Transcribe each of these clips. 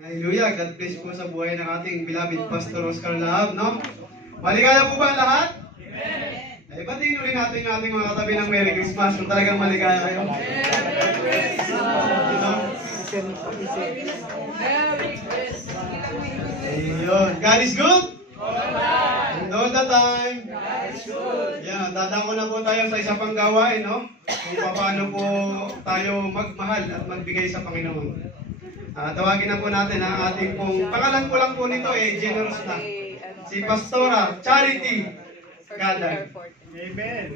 Hallelujah. God bless po sa buhay ng ating beloved Pastor Oscar Lahab, no? Maligaya po ba ang lahat? Amen. Ay, batiin ulit natin yung ating mga katabi ng Merry Christmas kung talagang maligaya kayo. Merry Christmas! Ayun. God is good? And all the time. God is good. Yan, dadako na po tayo sa isa pang gawain, no? Kung paano po tayo magmahal at magbigay sa Panginoon. Tawagin na po natin ang ating pong, pangalan ko lang po nito generous na. Si Pastora Charity Gadan. Amen.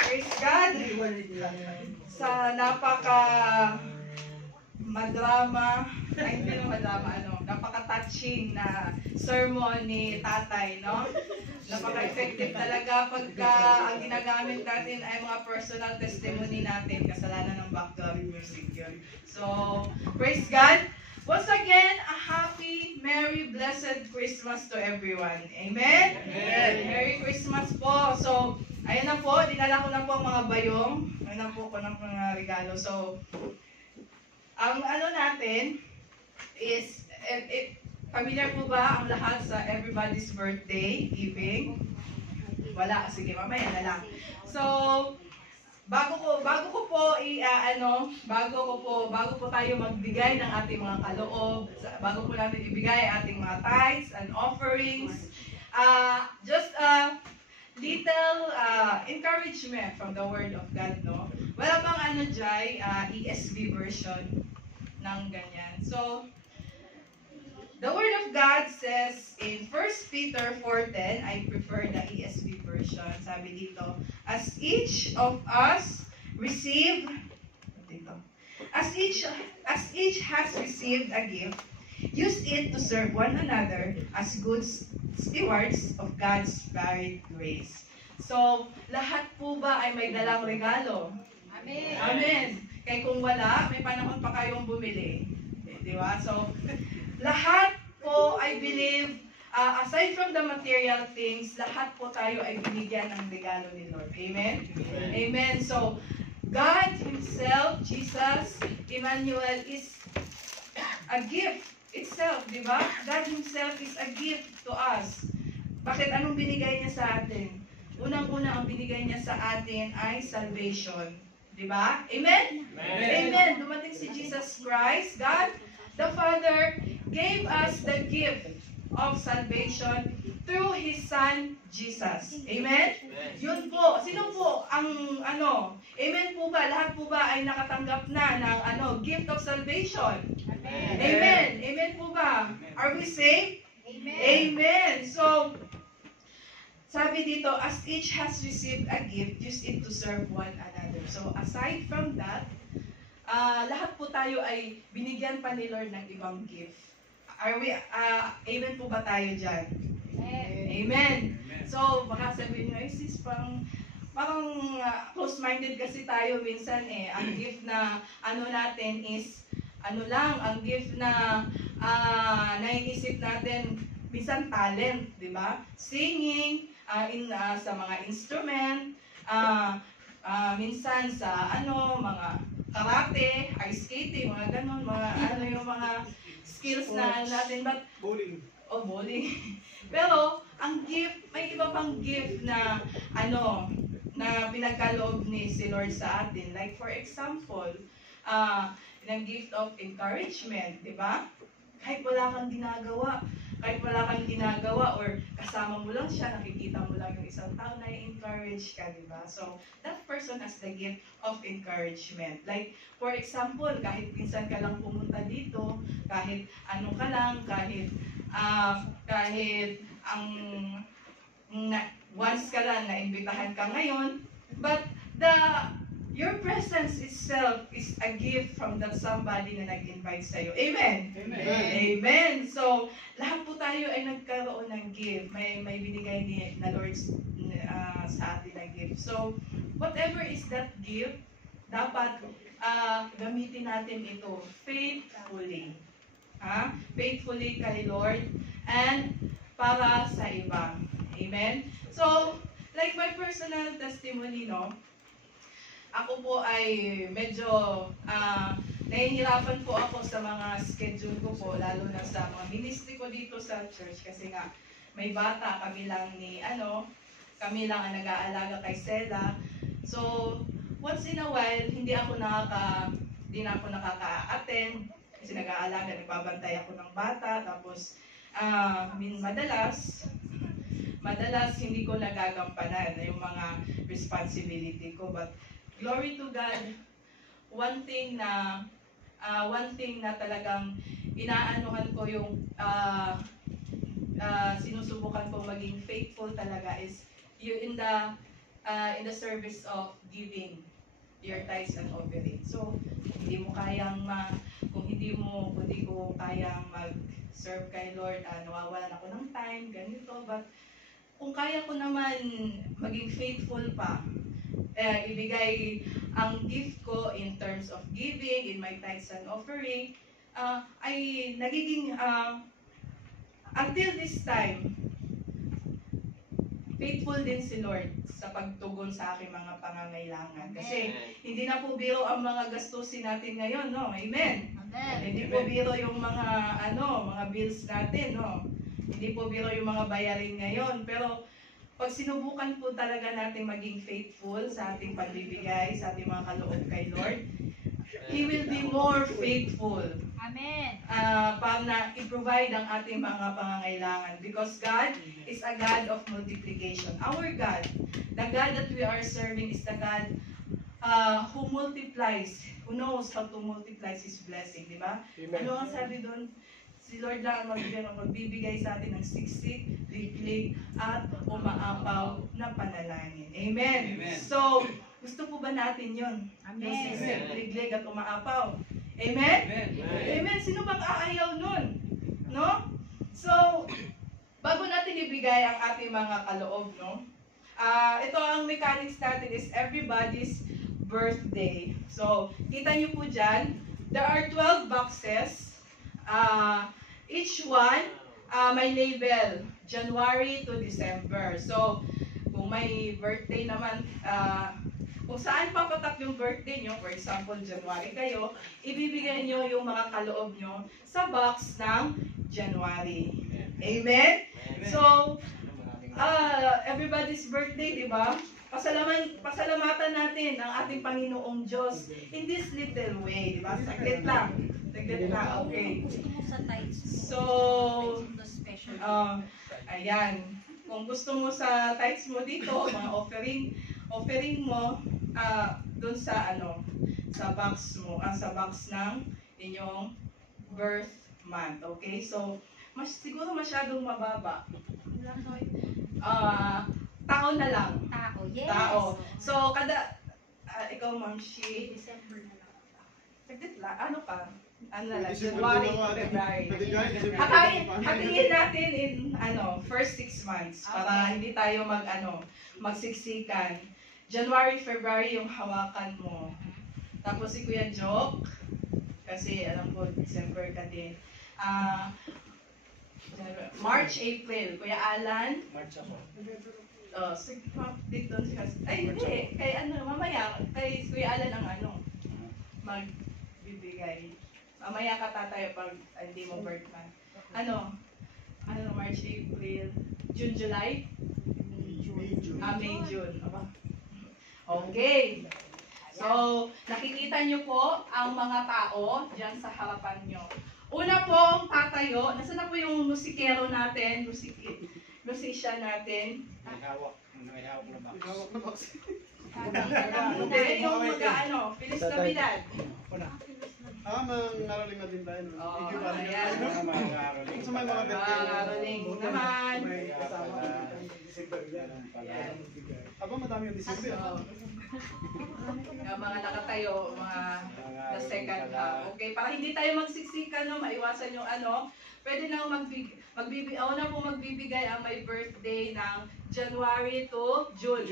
Praise God. Sa napaka-touching na sermon ni Tatay, no? Napaka-effective talaga pagka ang ginagamit natin ay mga personal testimony natin, kasalanan ng background music yun. So, praise God. Once again, a happy, merry, blessed Christmas to everyone. Amen? Amen. Merry Christmas po. So, ayun na po, dinala ko na po ang mga bayong. Ayun na po ko ng mga regalo. So, ang ano natin is, familiar po ba ang lahat sa everybody's birthday giving? Wala, sige, mamaya na lang. So, bago po tayo magbigay ng ating mga kaloob, bago po natin ibigay ating mga tithes and offerings, just a little encouragement from the Word of God, no? Wala bang ESV version ng ganyan. So, the Word of God says in 1 Peter 4:10, I prefer the ESV version. Sabi dito, as each has received a gift, use it to serve one another as good stewards of God's varied grace. So, lahat po ba ay may dalang regalo? Amen. Amen. Kaya kung wala, may panahon pa kayong bumili. Di ba? So, lahat po, I believe, aside from the material things, lahat po tayo ay binigyan ng regalo ni Lord. Amen? Amen. Amen. So, God Himself, Jesus, Emmanuel, is a gift itself, di ba? God Himself is a gift to us. Bakit? Anong binigay niya sa atin? Unang-una, ang binigay niya sa atin ay salvation. Di ba? Amen? Amen? Amen. Dumating si Jesus Christ, God, the Father, gave us the gift of salvation through His Son, Jesus. Amen? Yun po. Sino po ang Amen po ba? Lahat po ba ay nakatanggap na ng gift of salvation? Amen. Amen. Amen po ba? Are we saved? Amen. Amen. So, sabi dito, as each has received a gift, use it to serve one another. So, aside from that, lahat po tayo ay binigyan pa ni Lord ng ibang gift. Amen po ba tayo dyan? Amen. Amen. So, baka sabihin nyo, sis, parang close-minded kasi tayo minsan eh. Ang gift na natin is, ang gift na naiisip natin, minsan talent, di ba? Singing, sa mga instrument, minsan sa mga karate, ice skating, mga ganon, yung mga skills na natin, but bowling. Bowling. Pero ang gift, may iba pang gift na na pinagkaloob ni si Lord sa atin. Like for example, ng gift of encouragement, di ba? Kahit wala kang ginagawa, or kasama mo lang siya, nakikita mo lang yung isang tao na i-encourage ka, di ba? So, that person has the gift of encouragement. Like, for example, kahit minsan ka lang pumunta dito, kahit once ka lang naimbitahan ka ngayon, but your presence itself is a gift from that somebody na nag-invite sa'yo. Amen? Amen. Amen. So, lahat po tayo ay nagkaroon ng gift. May binigay na Lord sa atin na gift. So, whatever is that gift, dapat gamitin natin ito faithfully. Faithfully kay Lord and para sa iba. Amen? So, like my personal testimony, no? ako po ay medyo nahihirapan po ako sa mga schedule ko po, lalo na sa mga ministry ko dito sa church kasi nga may bata, kami lang ang nag-aalaga kay Sela. So, once in a while, hindi na ako nakaka-attend kasi nag-aalaga, nagbabantay ako ng bata, tapos madalas hindi ko nagagampanan yung mga responsibility ko. But glory to God, one thing na talagang inaanuhan ko yung sinusubukan ko maging faithful talaga is you in the service of giving your tithes and offering. So, kung hindi ko kayang mag-serve kay Lord, nawawalan ako ng time, ganito. But kung kaya ko naman maging faithful pa, ibigay ang gift ko in terms of giving, in my tithes and offering, ay nagiging, until this time, faithful din si Lord sa pagtugon sa aking mga pangangailangan. Kasi hindi na po biro ang mga gastusin natin ngayon, no? Amen. Hindi po biro yung mga bills natin, no? Hindi po biro yung mga bayarin ngayon. Pero pag sinubukan po talaga natin maging faithful sa ating pagbibigay, sa ating mga kaloob kay Lord, He will be more faithful. Amen. Para na i-provide ang ating mga pangangailangan. Because God is a God of multiplication. Our God, the God that we are serving is the God who multiplies, who knows how to multiply His blessing, di ba? Ano ang sabi doon? Si Lord lang ang magbibigay sa atin ng siksik, liglig, at umaapaw na panalangin. Amen. Amen. So, gusto po ba natin yun? Amen. Yung siksik, liglig, at umaapaw. Amen? Amen. Sino bang aayaw nun? No? So, bago natin ibigay ang ating mga kaloob, no? Ito ang mechanics natin is everybody's birthday. So, kita nyo po dyan, there are 12 boxes. Each one may label, January to December. So, kung may birthday naman, kung saan papatak yung birthday nyo, for example, January kayo, ibibigay nyo yung mga kaloob nyo sa box ng January. Amen? So, everybody's birthday, di ba? Pasalamatan natin ang ating Panginoong Diyos in this little way, di ba? Saglit lang. Okay. Gusto mo sa tithes mo. So, Special. ayan. Kung gusto mo sa tithes mo dito, mga offering mo doon sa box mo, sa box ng inyong birth month. Okay? So, siguro masyadong mababa. Tao na lang. Tao, yes. Tao. So, ikaw, Ma'am Shi, December na lang. saglit lang, January, February. Hatiin natin in first 6 months para hindi tayo magsiksikan. January, February yung hawakan mo. Tapos si Kuya Joke, kasi alam ko December ka din. March, April. Kuya Alan. March ako. Dito ay hindi, mamaya kay Kuya Alan ang magbibigay. Mamaya ka tatayo pag hindi mo birth month. March, April, June, July? May, June. Okay. So, nakikita nyo po ang mga tao dyan sa harapan nyo. Una pong tatayo, nasa na po yung musikero natin, musician natin? May hawak na box. Hindi, yung Feliz Navidad. Naraling natin tayo. Thank you, Padre. Ayan. Sa may mga Naraling naman. may kasama Ayan. Aba, madami yung December. Yung mga nakatayo, the second half. Okay, para hindi tayo magsiksikan, maiwasan yung pwede na magbibigay ang may birthday ng January to June.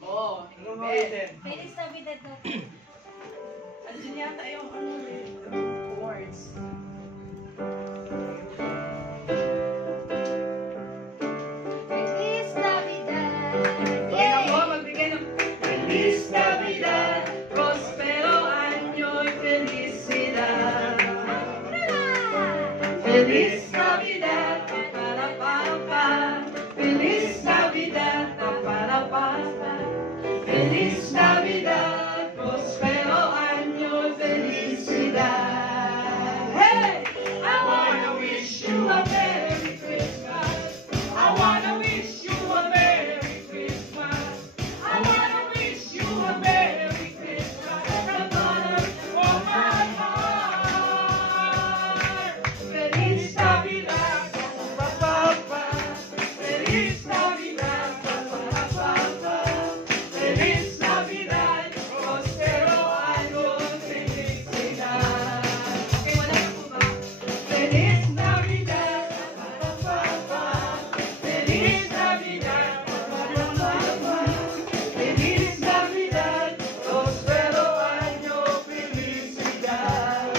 Oh, amen. Feliz Navidad daw. Andiyan yata yung words. Feliz Navidad! Kaya ako, magbigay ng Feliz Navidad! Feliz Navidad, para pa. Feliz Navidad, para pa. Feliz Navidad, prospero año, felicidad. Hey, I wanna wish you a Merry Christmas. I wanna wish you a Merry Christmas. I wanna wish you a Merry Christmas from the bottom of my heart. Feliz Navidad, pa pa pa. Feliz Navidad, pa pa pa pa. Feliz Navidad, prospero año, felicidad. Okay, wala na po ba? Feliz Navidad, pa pa pa. Feliz Navidad, pa pa pa. Feliz Navidad, prospero año, felicidad.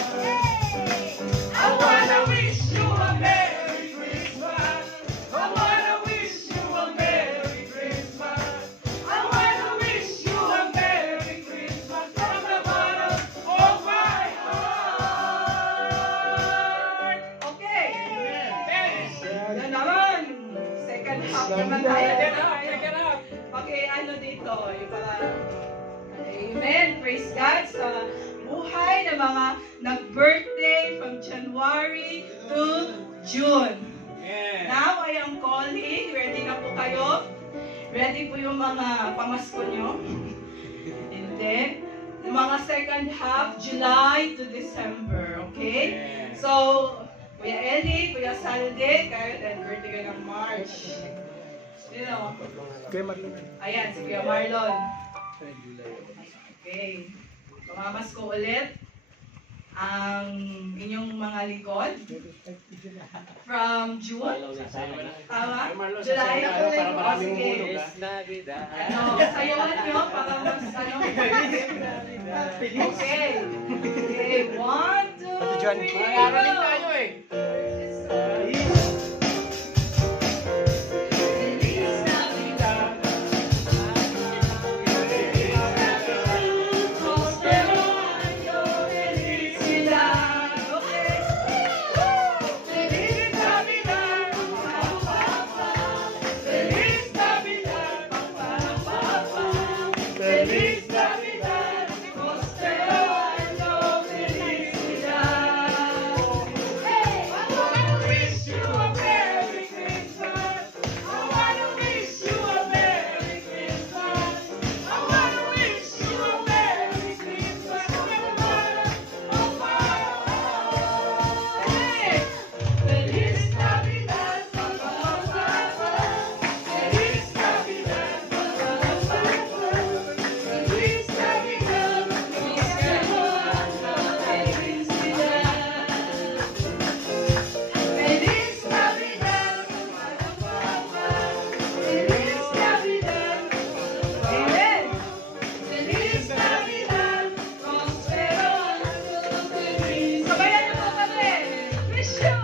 I wanna wish you a Merry Christmas. I wanna wish you a Merry Christmas. I wanna wish you a Merry Christmas from the bottom of my heart. Okay. Yan naman. Second half naman tayo. Okay, ano dito? Yung para... Amen. Praise God sa buhay ng mga nag-birthday from January to June. Now, I am calling. Ready na po kayo? Ready po yung mga pamasko nyo? And then, yung mga second half, July to December. Okay? So, Kuya Eli, Kuya Salde, kayo and birthday kayo ng March. Sino? Ayan, si Kuya Marlon. Okay. Pamamasko ulit ang inyong mga likod from June. Tama? July. O, sige. Ano, sayawan nyo para mas ano. Okay. Okay. 1, 2, 3, go! Feliz Navidad. Prospero año, felicidad. Okay. Feliz Navidad, pa pa pa. Feliz Navidad, pa pa pa. Feliz Navidad, prospero año, felicidad. Hey, I wanna wish you a Merry Christmas. I wanna wish you a Merry Christmas. I wanna wish you a Merry Christmas from the bottom of my heart. Hey, Feliz Navidad, pa pa pa. Feliz Navidad, pa pa pa. Feliz Navidad, prospero año, felicidad. Feliz Navidad, pa pa pa. Feliz Navidad. Amen. Feliz Navidad, prospero año, feliz. Sabayan niyo po kami. Wish you.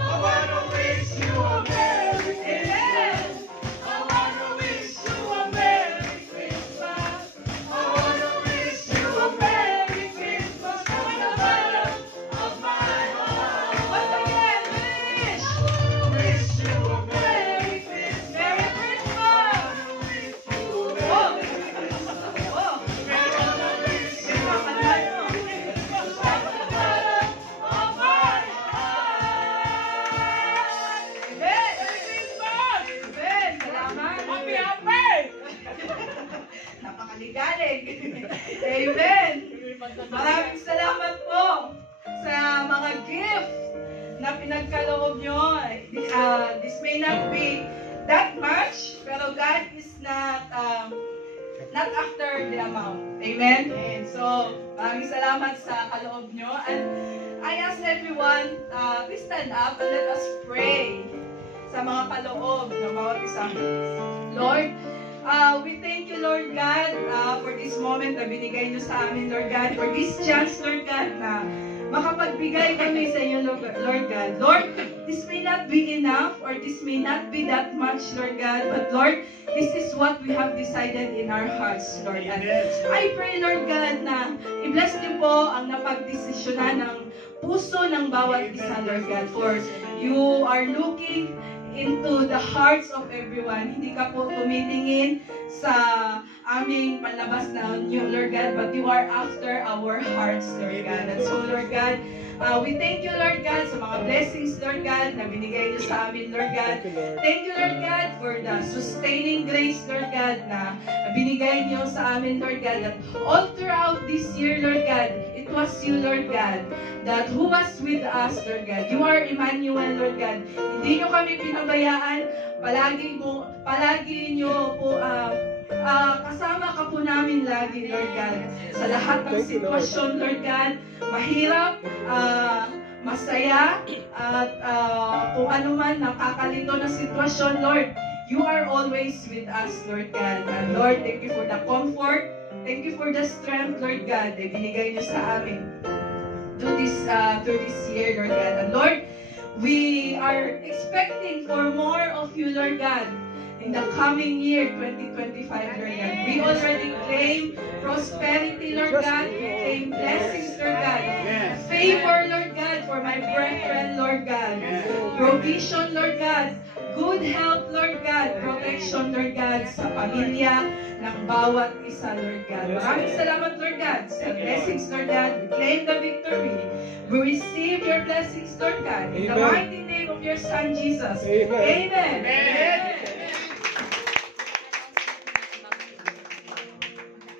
I wanna wish you a Merry Christmas. I wanna wish you a Merry Christmas. I wanna wish you a Merry Christmas from the bottom of my heart. Once again, wish. I wanna wish you a Merry Christmas. Merry Christmas. Oh. Oh. I wanna wish you a Merry Christmas from the bottom of my heart. Amen. Merry Christmas. Amen. Salamat. Happy, happy. Napakaligalig. Amen. Maraming salamat po sa mga gift na pinagkaloob nyo. This may not be that much, pero God is not after the amount. Amen? And so, maraming salamat sa kaloob nyo. And I ask everyone, please stand up and let us pray sa mga kaloob ng bawat isa. Lord, we thank you, Lord God, for this moment na binigay nyo sa amin, Lord God, for this chance, Lord God, na makapagbigay kami sa inyo, Lord God. Lord, this may not be enough or this may not be that much, Lord God, but Lord, this is what we have decided in our hearts, Lord God. I pray, Lord God, na I-bless niyo po ang napagdesisyonan ng puso ng bawat isa, Lord God, for you are looking into the hearts of everyone. Hindi ka po tumitingin sa aming panlabas na new, Lord God, but you are after our hearts, Lord God. And so, Lord God, we thank you, Lord God, sa mga blessings, Lord God, na binigay niyo sa amin, Lord God. Thank you, Lord God, for the sustaining grace, Lord God, na binigay niyo sa amin, Lord God. That all throughout this year, Lord God, it was you, Lord God, that who was with us, Lord God. You are Emmanuel, Lord God. Hindi niyo kami pinabayaan. Palagi niyo po kasama ka po namin lagi, Lord God. Sa lahat ng sitwasyon, Lord God, mahirap, masaya, at kung ano man nakakalito na sitwasyon, Lord, you are always with us, Lord God. And Lord, thank you for the comfort. Thank you for the strength, Lord God, na binigay niyo sa amin through this year, Lord God. And Lord, we are expecting for more of you, Lord God, in the coming year, 2025, Lord God. We already claim prosperity, Lord God. We claim blessings, Lord God. Favor, Lord God, for my brethren, Lord God. Provision, Lord God. Good health, Lord God. Protection, Lord God, sa pamilya ng bawat isa, Lord God. Maraming salamat, Lord God, sa blessings, Lord God. We claim the victory. We receive your blessings, Lord God. In the mighty name of your Son, Jesus. Amen.